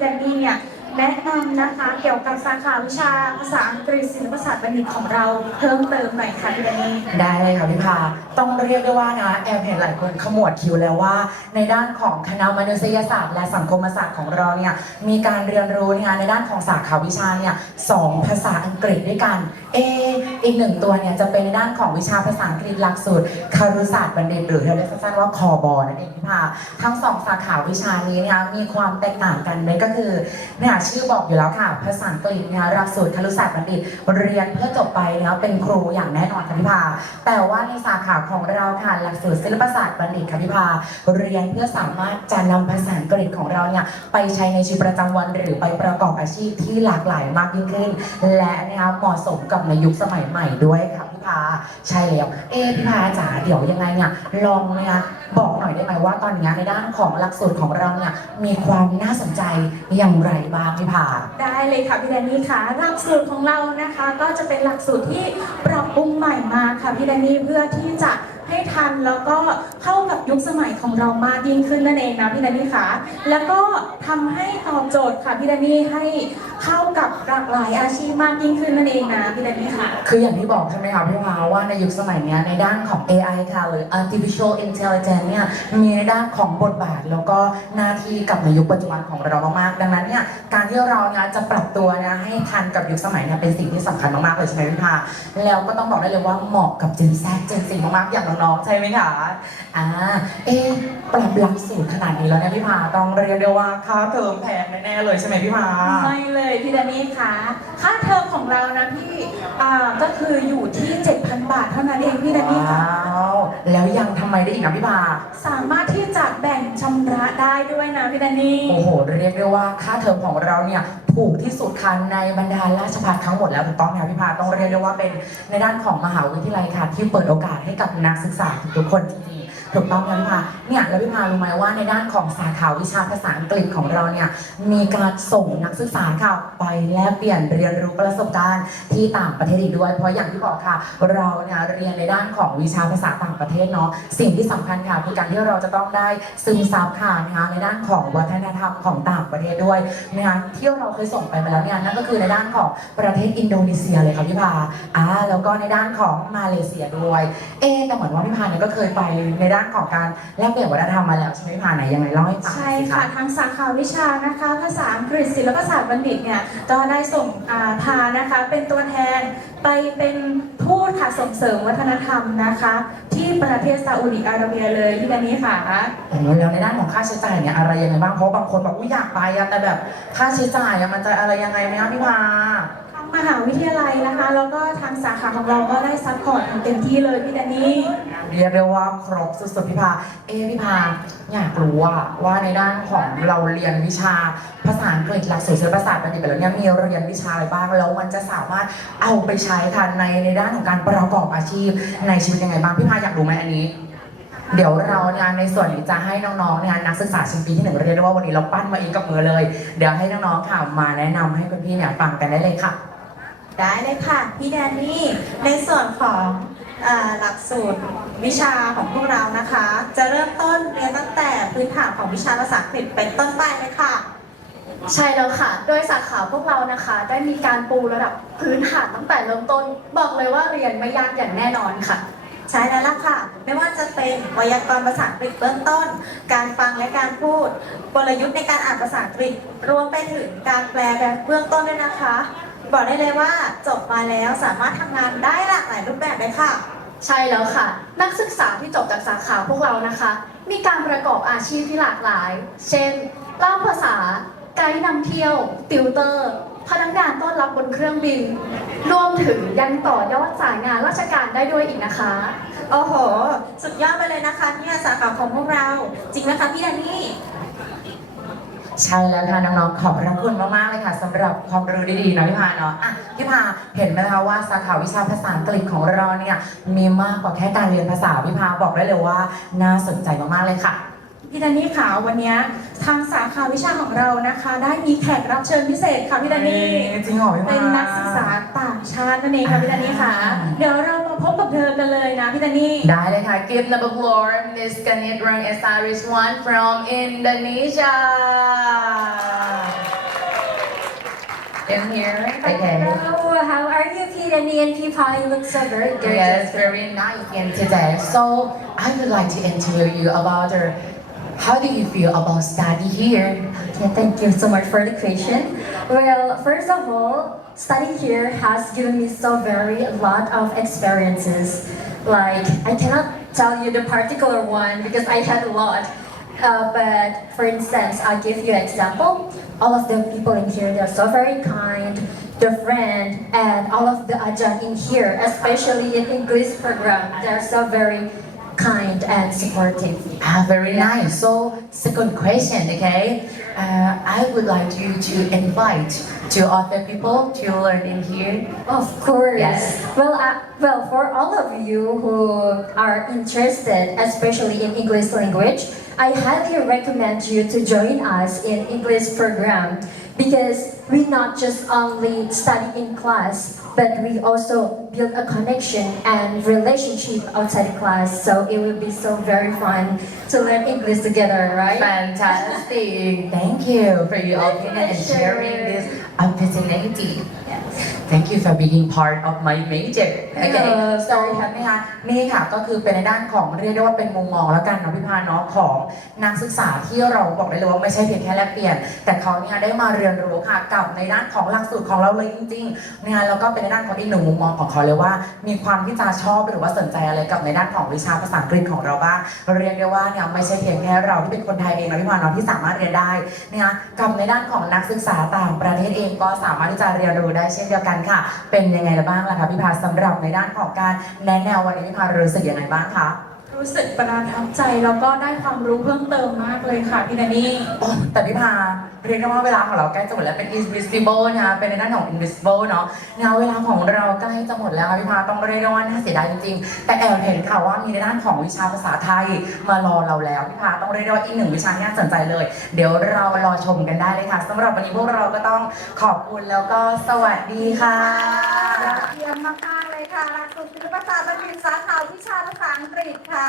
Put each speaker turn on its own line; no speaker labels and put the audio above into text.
แดนนี่เนี่ยแนะนำนะคะเกี่ยวกับสาขาวิชาภาษาอังกฤษศิลปศาสตร์บัณฑิตของเราเพิ่มเติมหน่อยค่ะพี่แดนนี่
ได้เลยค่ะพี่พา ต้องเรียกได้ว่านะแอมเห็นหลายคนขมวดคิวแล้วว่า ในด้านของคณะมนุษยศาสตร์ และสังคมศาสตร์ของเราเนี่ยมีการเรียนรู้นะคะในด้านของสาขาวิชาเนี่ยสองภาษาอังกฤษด้วยกัน เอออีกหนึ่งตัวเนี่ยจะเป็นในด้านของวิชาภาษาอังกฤษหลักสูตรคารุศาสตร์บัณฑิตหรือเราเรียกสั้นๆว่าคอบอนั่นเองพี่พาทั้งสองสาขาวิชานี้นะคะมีความแตกต่างกันเลยก็คือเนี่ยชื่อบอกอยู่แล้วค่ะ ภาษาอังกฤษนะคะหลักสูตรคารุศาสตร์บัณฑิตเรียนเพื่อจบไปนะคะเป็นครูอย่างแน่นอนค่ะพี่พาแต่ว่าในสาขาของเราค่ะหลักสูตรศิลปศาสตร์บัณฑิตค่ะพี่พาเรียนเพื่อสามารถจะนำภาษาอังกฤษของเราเนี่ยไปใช้ในชีวิตประจำวัน หรือไปประกอบอาชีพที่หลากหลายมากยิ่งขึ้น และนะคะเหมาะสมกับในยุคสมัยใหม่ด้วยค่ะพี่พาใช่แล้วเอะพี่พาจ๋าเดี๋ยวยังไงเนี่ยลองนะคะบอกหน่อยได้ไหมว่าตอนนี้ในด้านของหลักสูตรของเราเนี่ยมีความน่าสนใจอย่างไรบ้างพี่พา
ได้เลยค่ะพี่แดนนี่ค่ะหลักสูตรของเรานะคะ ก็จะเป็นหลักสูตรที่ปรับปรุงใหม่มาค่ะพี่แดนนี่เพื่อที่จะ casa ให้ทันแล้วก็เข้ากับยุคสมัยของเรามากยิ่งขึ้นนั่นเองนะพี่แดนนี่ค่ะแล้วก็ทำให้ตอบโจทย์ค่ะพี่แดนนี่ให้เข้ากับหลากหลายอาชีพมากยิ่งขึ้นนั่นเองนะพี่แดนนี่ค่ะ
คืออย่างที่บอกใช่ไหมคะพี่พาว่าในยุคสมัยนี้ในด้านของ AI ค่ะหรือ artificial intelligence เนี่ยมีในด้านของบทบาท แล้วก็หน้าที่กับในยุคปัจจุบันของเรามากๆดังนั้นเนี่ยการที่เราเนี่ยจะปรับตัวนะให้ทันกับยุคสมัยเนี่ยเป็นสิ่งที่สำคัญมากๆเลยใช่ไหมพี่พาแล้วก็ต้องบอกได้เลยว่าเหมาะกับ Gen Z Gen Z มากๆอย่างน้องๆใช่ไหมคะอ่าเอ๊ะปรับหลักสูตรขนาดนี้แล้วเนี่ยพี่พาต้องเรียกได้ว่าค่าเทอมแพงแน่ๆเลยใช่ไหมพี่พา
ไม่เลยพี่แดนนี่ค่ะค่าเทอมของเรานะพี่อ่าก็คืออยู่ที่7,000บาทเท่านั้นเองพี่แดนนี่ค่ะ
ว้าวแล้วยังทำไมได้อีกนะพี่พา
สามารถที่จะแบ่งชำระได้ด้วยนะพี่แดนนี่
โอ้โหเรียกได้ว่าค่าเทอมของเราเนี่ย ถูกที่สุดค่ะในบรรดาราชภัฏทั้งหมดแล้วถูกต้องไหมคะพี่พาต้องเรียกได้ว่าเป็นในด้านของมหาวิทยาลัยค่ะที่เปิดโอกาสให้กับนักศึกษาทุกๆคนจริงๆ ถูกต้องไหมพี่พาเนี่ยแล้วพี่พารู้ไหมว่าในด้านของสาขาวิชาภาษาอังกฤษของเราเนี่ยมีการส่งนักศึกษาค่ะไปแลกเปลี่ยนเรียนรู้ประสบการณ์ที่ต่างประเทศอีกด้วย เพราะอย่างที่บอกค่ะ เราเนี่ยเรียนในด้านของวิชาภาษาต่างประเทศเนาะสิ่งที่สำคัญค่ะคือการที่เราจะต้องได้ซึมซับค่ะนะคะในด้านของวัฒนธรรมของต่างประเทศด้วยนะคะที่เราเคยส่งไปมาแล้วเนี่ยนั่นก็คือในด้านของประเทศอินโดนีเซียเลยค่ะพี่พาอ่าแล้วก็ในด้านของมาเลเซียด้วย เอ๊แต่เหมือนว่าพี่พาเนี่ยก็เคยไปในด้านของการแลกเปลี่ยนวัฒนธรรมมาแล้วใช่ไหมพี่พาไหนยังไงเล่าให้ฟังห
ใช่
น่อยสิ
ค่ะทั้งสาขาวิชานะคะ ภาษาอังกฤษศิลปศาสตร์บัณฑิตเนี่ยก็ได้ส่งอ่าพานะคะ เป็นตัวแทนไปเป็นทูตค่ะส่งเสริมวัฒนธรรมนะคะ ที่ประเทศซาอุดิอาระเบียเลยพี่แดนนี่ค่ะ
โอ้โหแล้วในด้านของค่าใช้จ่ายเนี่ยอะไรยังไงบ้างเพราะบางคนบอกอุ้ยอยากไปอะแต่แบบค่าใช้จ่ายอะมันจะอะไรยังไงไหมคะพี่พา
ทางมหาวิทยาลัยนะคะ แล้วก็ทางสาขาของเราก็ได้ซัพพอร์ตอย่างเต็มที่เลยพี่แดนนี่
เรียกได้ว่าครบสุดๆพี่พา เอพี่พาอยากรู้ว่าว่าในด้านของเราเรียนวิชาภาษาอังกฤษหลักสูตรศิลปศาสตร์บัณฑิตไปแล้วเนี่ยมีเรียนวิชาอะไรบ้างแล้วมันจะสามารถเอาไปใช้ค่ะในในด้านของการประกอบอาชีพในชีวิตยังไงบ้างพี่พาอยากรู้ไหมอันนี้เดี๋ยวเราเนี่ยในส่วนนี้จะให้น้องๆเนี่ยนักศึกษาชั้นปีที่หนึ่งเรียกได้ว่าวันนี้เราปั้นมาเองกับมือเลย เดี๋ยวให้น้องๆค่ะมาแนะนำให้คุณพี่เนี่ยฟังกันได้เลยค่ะ
ได้เลยค่ะ พี่แดนนี่ในส่วนของเอ่อหลักสูตรวิชาของพวกเรานะคะ จะเริ่มต้นเรียนตั้งแต่พื้นฐานของวิชาภาษาอังกฤษเป็นต้นไปเลยค่ะ
ใช่แล้วค่ะ โดยสาขาพวกเรานะคะ ได้มีการปูระดับพื้นฐานตั้งแต่เริ่มต้น บอกเลยว่าเรียนไม่ยากอย่างแน่นอนค่ะ
ใช่แล้วล่ะค่ะ ไม่ว่าจะเป็นไวยากรณ์ภาษาอังกฤษเบื้องต้น การฟังและการพูด กลยุทธ์ในการอ่านภาษาอังกฤษ รวมไปถึงการแปลแบบเบื้องต้นด้วยนะคะ บอกได้เลยว่าจบมาแล้วสามารถทำงานได้หลากหลายรูปแบบเลยค่ะ
ใช่แล้วค่ะ นักศึกษาที่จบจากสาขาพวกเรานะคะ มีการประกอบอาชีพที่หลากหลาย เช่นเล่าภาษา ไกด์นำเที่ยว ติวเตอร์ พนักงานต้อนรับบนเครื่องบิน รวมถึงยังต่อยอดสายงานราชการได้ด้วยอีกนะคะ
โอ้โห สุดยอดไปเลยนะคะเนี่ยสาขาของพวกเรา จริงไหมคะพี่แดนนี่
ใช่แล้วค่ะน้องๆ ขอบพระคุณมากๆเลยค่ะสำหรับความรู้ดีๆนะพี่พาเนาะอะพี่พาเห็นไหมคะว่าสาขาวิชาภาษาอังกฤษของเราเนี่ยมีมากกว่าแค่การเรียนภาษาพี่พาบอกได้เลยว่าน่าสนใจมากๆเลยค่ะ
พี่แดนนี่ค่ะวันนี้ทางสาขาวิชาของเรานะคะ ได้มีแขกรับเชิญพิเศษค่ะพี่แดนนี่
จริงเหรอพี่พา
เป็นนักศึกษาต่างชาตินั่นเองค่ะพี่แดนนี่ค่ะ เดี๋ยว พี่แดนนี่
ได้เลยค่ะ give the floor Miss Kanit Rang Estaris from Indonesia?
In here. Okay. Hello, how are you P and P Paul you look so very good
yes very nice. In today so I would like to interview you about the how do you feel about study here?
Okay, thank you so much for the question. Well, first of all, studying here has given me so very a lot of experiences. Like I cannot tell you the particular one because I had a lot. Uh, but for instance, I'll give you an example. All of the people in here, they're so very kind, the friend, and all of the ajan in here, especially in English program, they're so very kind and supportive.
Ah, very nice. So second question, okay? Uh, I would like you to invite to other people to learn in here.
Of course.
Yes.
Well, uh, well, for all of you who are interested, especially in English language, I highly recommend you to join us in English program because we not just only study in class, but we also build a connection and relationship outside the class. So it will be so very fun to learn English together, right?
Fantastic. Thank you for your opinion and sharing this opportunity. Thank you for being part of my major. Okay.
Uh,
so นะคะนี่ค่ะก็คือเป็นในด้านของเรียกได้ว่าเป็นมุมมองแล้วกันเนาะพี่พาเนาะของนักศึกษาที่เราบอกได้เลยว่าไม่ใช่เพียงแค่แลกเปลี่ยน แต่เขาเนี่ยได้มาเรียนรู้ค่ะกับในด้านของหลักสูตรของเราเลยจริงๆนะคะแล้วก็เป็นในด้านของอีกหนึ่งมุมมองของเขาเลยว่า มีความที่จะชอบหรือว่าสนใจอะไรกับในด้านของวิชาภาษาอังกฤษของเราบ้างเรียกได้ว่าเนี่ยไม่ใช่เพียงแค่เราที่เป็นคนไทยเองนะพี่พาเนาะที่สามารถเรียนได้นะคะกับในด้านของนักศึกษาต่างประเทศเองก็สามารถที่จะเรียนรู้ได้เช่นเดียวกันค่ะ เป็นยังไงบ้างล่ะคะพี่พาสำหรับในด้านของการแนะแนววันนี้พี่พารู้สึกยังไงบ้างคะ
รู้สึกประทับใจแล้วก็ได้ความรู้เพิ่มเติมมากเลยค่ะพี่แดนนี่
โอ้แต่พี่พาเรียกได้ว่าเวลาของเราใกล้จะหมดแล้วเป็น invisible นะคะเป็นในด้านของ invisible เนาะงานเวลาของเราใกล้จะหมดแล้วค่ะพี่พาต้องเรียกได้ว่าน่าเสียดายจริงๆ แต่แอบเห็นค่ะว่ามีในด้านของวิชาภาษาไทยมารอเราแล้วพี่พาต้องเรียกได้ว่าอีกหนึ่งวิชาที่น่าสนใจเลย เดี๋ยวเรารอชมกันได้เลยค่ะสำหรับวันนี้พวกเราก็ต้องขอบคุณแล้วก็สวัสดีค่ะ
ยอดเยี่ยมมากๆเลยค่ะหลักสูตรศิลปศาสตร์บัณฑิตสาขาวิชาภาษาอังกฤษค่ะ